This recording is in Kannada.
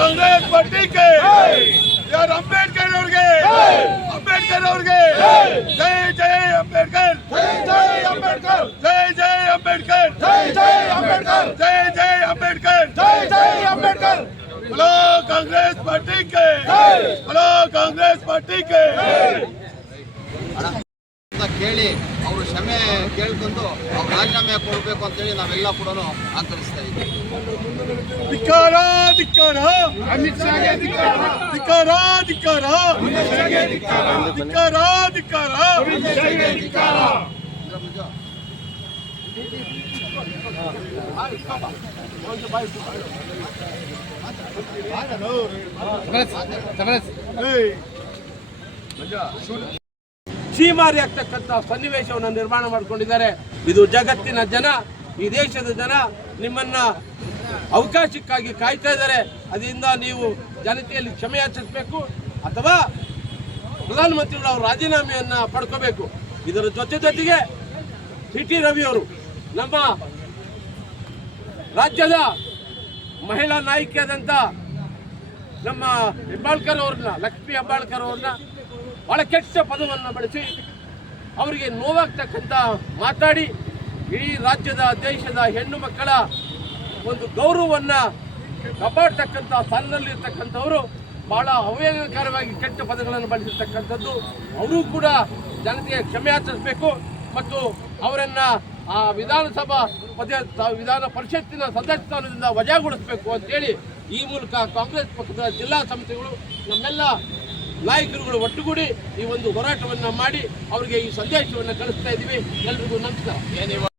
ಕಾಂಗ್ರೆಸ್ ಪಾರ್ಟಿಗೆ ಯಾರು ಅಂಬೇಡ್ಕರ್ ಅವ್ರಿಗೆ ಜೈ ಜೈ ಅಂಬೇಡ್ಕರ್, ಜೈ ಅಂಬೇಡ್ಕರ್, ಜೈ ಜೈ ಅಂಬೇಡ್ಕರ್, ಜೈ ಜೈ ಅಂಬೇಡ್ಕರ್, ಜೈ ಜೈ ಅಂಬೇಡ್ಕರ್, ಜೈ ಜೈ ಅಂಬೇಡ್ಕರ್. बोलो कांग्रेस पार्टी के, बोलो कांग्रेस पार्टी के. ಕೇಳಿ ಅವರು ಕ್ಷಮೆ ಕೇಳ್ಕೊಂಡು ಅವ್ರು ರಾಜೀನಾಮೆ ಕೊಡಬೇಕು ಅಂತೇಳಿ ನಾವೆಲ್ಲ ಕೂಡ ಆಗ್ರಹಿಸ್ತಾ ಇದ್ದೀವಿ. ಧಿಕ್ಕಾರ ಧಿಕ್ಕಾರ, ಅಮಿತ್ ಶಾಗೆ ಧಿಕ್ಕಾರ, ಧಿಕ್ಕಾರ ಧಿಕ್ಕಾರ, ಧಿಕ್ಕಾರ ಧಿಕ್ಕಾರ, ಅಮಿತ್ ಶಾಗೆ ಧಿಕ್ಕಾರ. ಛೀಮಾರಿ ಆಗ್ತಕ್ಕಂಥ ಸನ್ನಿವೇಶವನ್ನು ನಿರ್ಮಾಣ ಮಾಡಿಕೊಂಡಿದ್ದಾರೆ. ಇದು ಜಗತ್ತಿನ ಜನ, ಈ ದೇಶದ ಜನ ನಿಮ್ಮನ್ನ ಅವಕಾಶಕ್ಕಾಗಿ ಕಾಯ್ತಾ ಇದ್ದಾರೆ. ಅದರಿಂದ ನೀವು ಜನತೆಯಲ್ಲಿ ಕ್ಷಮೆ ಯಾಚಿಸಬೇಕು ಅಥವಾ ಪ್ರಧಾನಮಂತ್ರಿಗಳು ಅವರು ರಾಜೀನಾಮೆಯನ್ನ ಪಡ್ಕೋಬೇಕು. ಇದರ ಜೊತೆಗೆ ಸಿ.ಟಿ. ರವಿ ಅವರು ನಮ್ಮ ರಾಜ್ಯದ ಮಹಿಳಾ ನಾಯಕಿಯಾದಂಥ ನಮ್ಮ ಹೆಬ್ಬಾಳ್ಕರ್ ಅವ್ರನ್ನ, ಲಕ್ಷ್ಮೀ ಹೆಬ್ಬಾಳ್ಕರ್ ಅವ್ರನ್ನ ಬಹಳ ಕೆಟ್ಟ ಪದವನ್ನು ಬಳಸಿ ಅವರಿಗೆ ನೋವಾಗ್ತಕ್ಕಂಥ ಮಾತಾಡಿ ಇಡೀ ರಾಜ್ಯದ ದೇಶದ ಹೆಣ್ಣು ಮಕ್ಕಳ ಒಂದು ಗೌರವವನ್ನು ಕಾಪಾಡ್ತಕ್ಕಂಥ ಸ್ಥಾನದಲ್ಲಿರ್ತಕ್ಕಂಥವರು ಬಹಳ ಅವಹೇಳನಕಾರವಾಗಿ ಕೆಟ್ಟ ಪದಗಳನ್ನು ಬಳಸಿರ್ತಕ್ಕಂಥದ್ದು. ಅವರು ಕೂಡ ಜನತೆಗೆ ಕ್ಷಮೆ ಯಾಚಿಸಬೇಕು ಮತ್ತು ಅವರನ್ನು ಆ ವಿಧಾನ ಪರಿಷತ್ತಿನ ಸದಸ್ಯ ಸ್ಥಾನದಿಂದ ವಜಾಗೊಳಿಸಬೇಕು ಅಂತೇಳಿ ಈ ಮೂಲಕ ಕಾಂಗ್ರೆಸ್ ಪಕ್ಷದ ಜಿಲ್ಲಾ ಸಮಿತಿಗಳು ನಮ್ಮೆಲ್ಲ ನಾಯಕರುಗಳು ಒಟ್ಟುಗೂಡಿ ಈ ಒಂದು ಹೋರಾಟವನ್ನು ಮಾಡಿ ಅವರಿಗೆ ಈ ಸಂದೇಶವನ್ನು ಕಳಿಸ್ತಾ ಇದ್ದೀವಿ. ಎಲ್ರಿಗೂ ನಮಸ್ಕಾರ.